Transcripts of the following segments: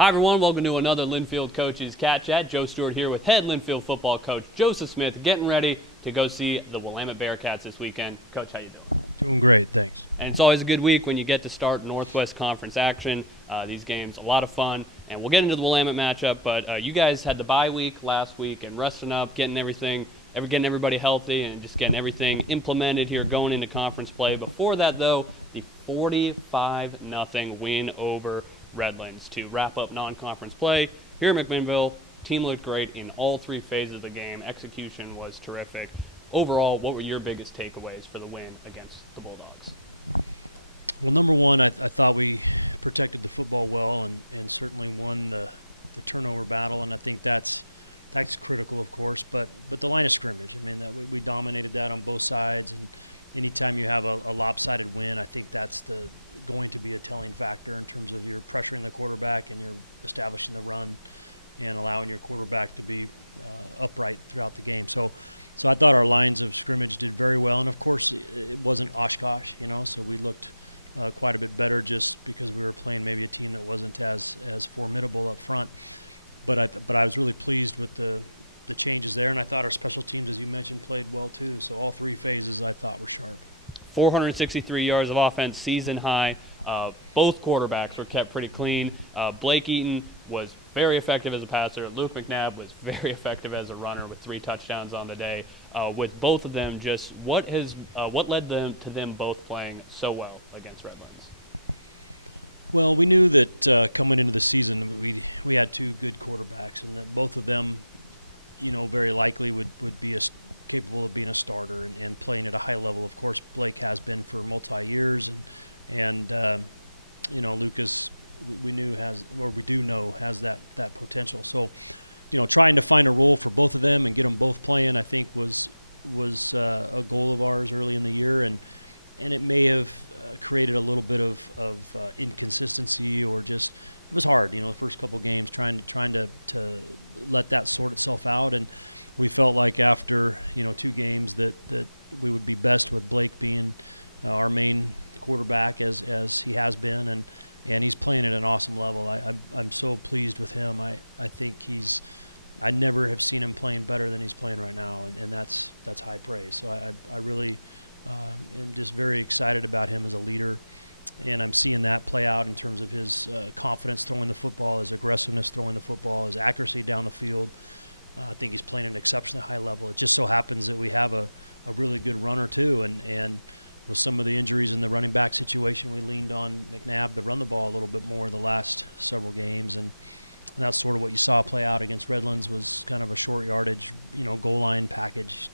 Hi everyone, welcome to another Linfield Coaches CatChat. Joe Stewart here with head Linfield football coach Joseph Smith, getting ready to go see the Willamette Bearcats this weekend. Coach, how you doing? Doing great, thanks. And it's always a good week when you get to start Northwest Conference action. These games, a lot of fun, and we'll get into the Willamette matchup, but you guys had the bye week last week and resting up, getting everybody healthy and just getting everything implemented here going into conference play. Before that, though, the 45-0 win over Redlands to wrap up non-conference play. Here at McMinnville, team looked great in all three phases of the game. Execution was terrific. Overall, what were your biggest takeaways for the win against the Bulldogs? Well, number one, I thought we protected the football well and certainly won the turnover battle, and I think that's critical, of course. But the line of scrimmage, I mean, we dominated that on both sides, and anytime you have a lopsided win, I think that's going to be a telling factor in terms of you're pressuring the quarterback and you're establishing the run and allowing your quarterback to be upright throughout the game. So I thought our lines of scrimmage did very well, and of course it wasn't Oshkosh, so we looked quite a bit better just because we were playing maybe a team that wasn't as formidable up front. But I was really pleased with the changes there, and I thought our special teams, as you mentioned, played well too. So all three phases I thought were sharp. 463 yards of offense, season high. Both quarterbacks were kept pretty clean. Blake Eaton was very effective as a passer. Luke McNabb was very effective as a runner with 3 touchdowns on the day. With both of them, just what led to them both playing so well against Redlands? Well, we knew that coming into the season we had 2 good quarterbacks, and that both of them, very likely would be capable of being a starter and playing at a high level. Of course, Blake has been for multi-years, and Lucas we do know has that potential. So, trying to find a role for both of them and get them both playing, I think was a goal of ours early in the year, and it may have created a little bit of inconsistency, or just it was hard, the first couple games trying to let that sort itself out, and we felt like after 2 games that we would be best with Blake being our main quarterback as he has been, and he's playing at an awesome level. I'm so pleased with him. I think I never have seen him playing better than he's playing right now, and that's high praise. So I really am just very excited about him as a leader, and I'm seeing that play out in terms of his confidence throwing the football, his aggressiveness throwing the football, his accuracy down the field. I think he's playing at an exceptionally high level. It just so happens that we have a really good runner too, and with some of the injuries in the running back situation, we leaned on McNabb to run the ball a little bit more the last several games, and that's sort of what you saw play out against Redlands, was kind of a short yardage, goal line package,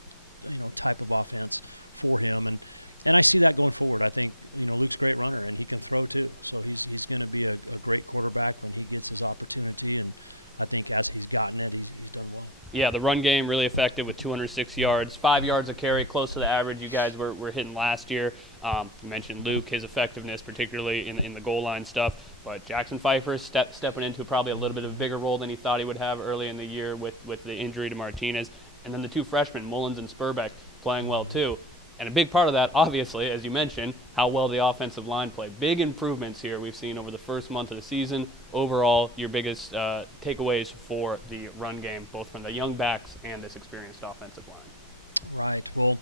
type of offense for him, and I see that going forward. I think Luke's a great runner, and he can throw too, so he's going to be a great quarterback when he gets his opportunity, and I think as he's gotten it, he's done well. Yeah, the run game really effective with 206 yards, 5 yards a carry, close to the average you guys were hitting last year. You mentioned Luke, his effectiveness, particularly in the goal line stuff. But Jackson Pfeiffer stepping into probably a little bit of a bigger role than he thought he would have early in the year with the injury to Martinez. And then the 2 freshmen, Mullins and Spurbeck, playing well too. And a big part of that, obviously, as you mentioned, how well the offensive line played. Big improvements here we've seen over the first month of the season. Overall, your biggest takeaways for the run game, both from the young backs and this experienced offensive line? Right. Well,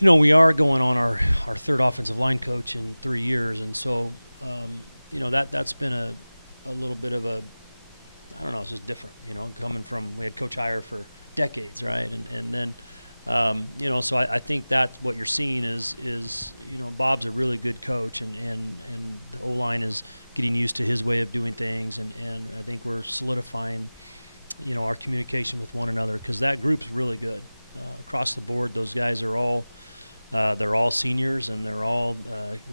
we are going on our 3rd offensive line coach in 3 years, and so, that's been a little bit of a, I don't know, it's just different, coming from, we had Coach Heyer for decades, right? And then, so I think that's what you're seeing is Bob's a really good coach, and the O-line is getting used to his way of doing things, and I think we're solidifying, our communication with one another, because that group's really good. Across the board, those guys are all they're all seniors, and they're all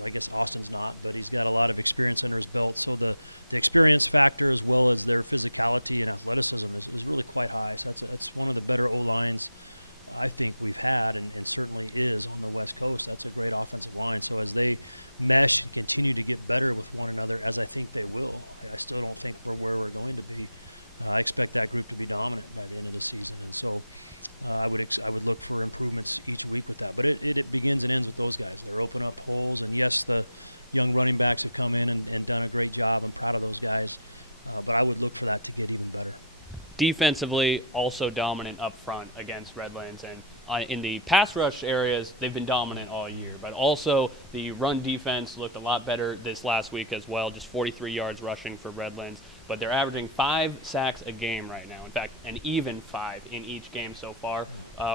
I guess Austin's not, but he's got a lot of experience under his belt, so the experience factor as well as their physicality and athleticism is really quite high. So that's one of the better O-lines I think we've had, and certainly is on the West Coast. That's a great offensive line. So as they mesh and continue to get better with one another, as I think they will, I still don't think we're where we're going to be. I expect that group to be dominant by the end of the season, and so I would look for improvements each week with that. But it begins and ends with those guys. They're opening up holes, and yes, the young running backs have come in and done a great job. I'm proud of those guys. but I would look for that to get even better. Defensively, also dominant up front against Redlands, and in the pass rush areas, they've been dominant all year. But also, the run defense looked a lot better this last week as well, just 43 yards rushing for Redlands. But they're averaging 5 sacks a game right now. In fact, an even 5 in each game so far,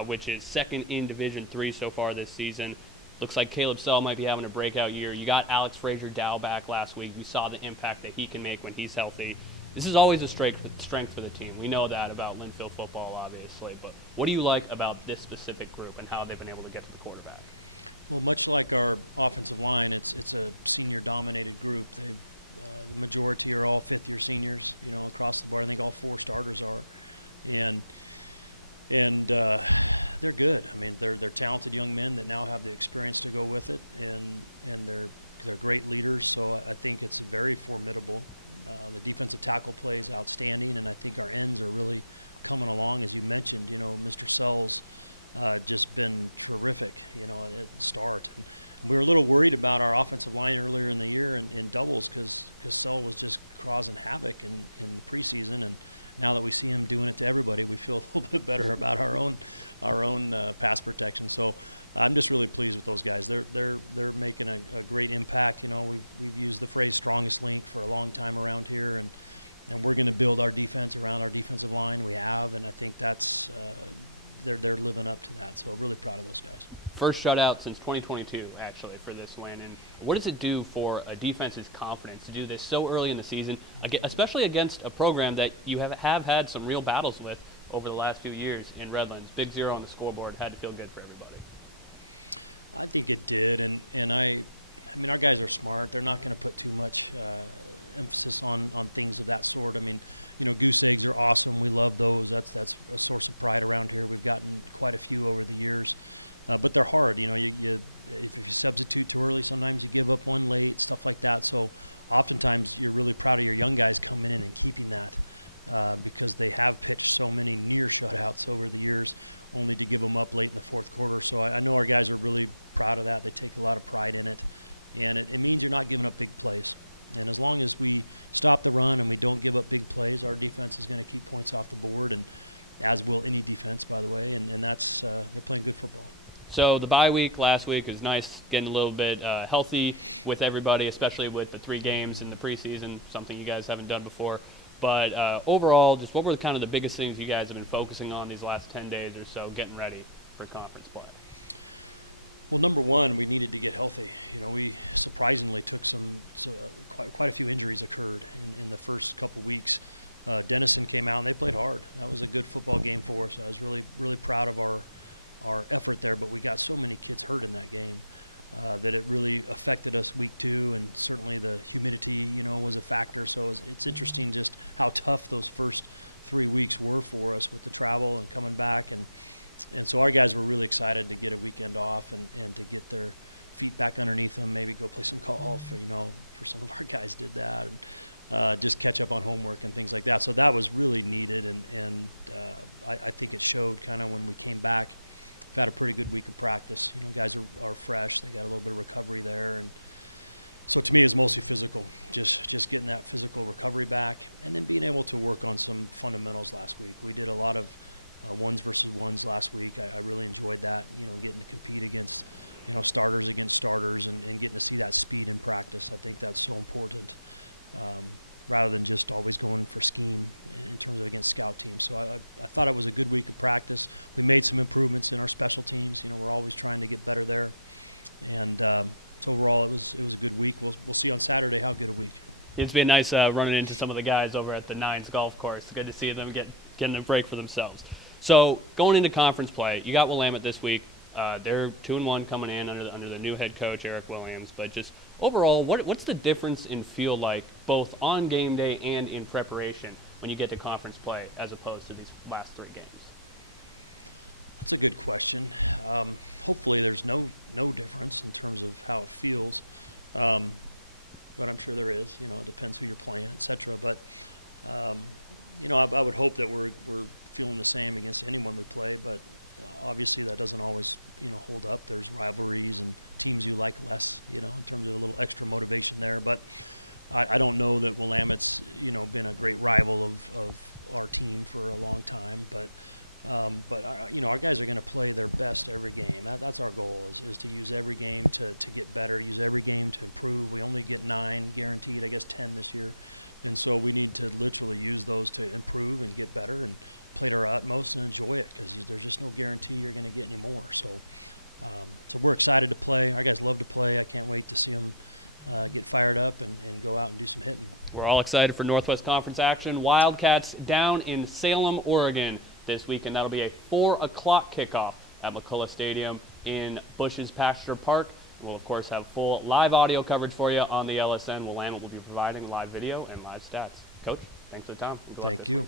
which is second in Division III so far this season. Looks like Caleb Sell might be having a breakout year. You got Alex Frazier-Dow back last week. You saw the impact that he can make when he's healthy. This is always a strength for the team. We know that about Linfield football, obviously. But what do you like about this specific group and how they've been able to get to the quarterback? Well, much like our offensive line, it's a senior-dominated group. The majority are all fifth-year seniors, across the board. I think all 4 starters are, and they're good. I mean, they're talented young men that now have the experience to go with it, and they're great leaders. So I think it's very formidable. The defensive tackle play is outstanding, and I think our ends are really coming along. As you mentioned, Mr. Sells just been terrific, at the start. And we were a little worried about our offensive line earlier in the year in doubles because Sell was just causing havoc in the preseason, and now that we see him doing it to everybody, we feel a little bit better about our own pass protection. So I'm just really pleased with those guys. They're making a great impact. We've used the phrase strongest link for a long time around here, and we're going to build our defense around our defensive line. We have, and I think that's they're living up to that. So I'm really proud of those guys. First shutout since 2022, actually, for this win. And what does it do for a defense's confidence to do this so early in the season, especially against a program that you have had some real battles with over the last few years in Redlands? Big 0 on the scoreboard had to feel good for everybody. I think it did, and I mean, our guys are smart. They're not going to put too much emphasis on things of that sort. I mean, goose eggs are awesome. We love those. That's a source of pride around here. We've gotten quite a few over the years. But they're hard. If you substitute too early, sometimes you give up one late, stuff like that. So oftentimes you're really proud of your young guys coming in and keeping that because they have pitched so many near shutouts over the years, only to give them up late in the fourth quarter. So I know our guys are really proud of that. They take a lot of pride in it. And it means you're not giving up big plays. And as long as we stop the run and we don't give up big plays, our defense is going to keep points off the board, and as will any defense, by the way. And that's they're playing good football. So the bye week last week was nice, getting a little bit healthy with everybody, especially with the 3 games in the preseason, something you guys haven't done before. But overall, just what were kind of the biggest things you guys have been focusing on these last 10 days or so getting ready for conference play? Well, number one, we needed to get healthy. We surprisingly took quite a few injuries occurred in the first couple weeks. Denison came out and they played hard. That was a good football game for us. I was really, really proud of our effort there, but we got so many kids hurt in that game that it really affected us week 2, and certainly the humidity, was a factor. So it's interesting just how tough those first 3 weeks were for us with the travel and coming back. And so our guys were really excited to get a weekend off and to get their feet back underneath them, maybe go play some golf, for some of our guys did that, and just catch up on homework and things like that. So that was really needed, and I think it showed kind of when we came back. We've had a pretty good week of practice. Guys are fresh. They got a little bit of recovery there, and so to me it's mostly physical, just getting that physical recovery back, and then being able to work on some fundamentals last week. We did a lot of ones versus ones last week. I really enjoyed that, getting to compete against, starters against starters and getting to see that speed in practice. I think that's so important rather than just always going for scheme in terms of against scout teams. So I thought it was a good week of practice. We made some improvements in our special teams. We're always trying to get better there. And so overall, it was a good week. We'll see on Saturday how good a week. It's been nice running into some of the guys over at the Nines golf course. Good to see them getting a break for themselves. So going into conference play, you got Willamette this week. They're 2-1 coming in under the new head coach, Eric Williams. But just overall, what's the difference in feel like both on game day and in preparation when you get to conference play as opposed to these last 3 games? That's a good question. Hopefully there's no difference in terms of how it feels. But I'm sure there is. It depends who you're playing, etc. But, I would hope that we're feeling the same against anyone we play, but obviously that doesn't always hold up. There's rivalries and teams you like less, in terms of a little extra motivation there. But I don't know that Willamette's, been a great rival of our team for a long time, but our guys are going to play their best every game. That's our goal is to use every game to get better, use every game to improve. We only get 9 guaranteed, I guess 10 this year. And so we need to literally use those to improve and get better and play to our utmost and enjoy it, because there's just no guarantee you're going to get any more. So we're excited to play. Our guys love to play. I can't wait to see them get fired up and go out and do some hitting. We're all excited for Northwest Conference action. Wildcats down in Salem, Oregon this weekend. That'll be a 4 o'clock kickoff at McCullough Stadium in Bush's Pasture Park. We'll, of course, have full live audio coverage for you on the LSN. Willamette will be providing live video and live stats. Coach, thanks for the time. Thank you.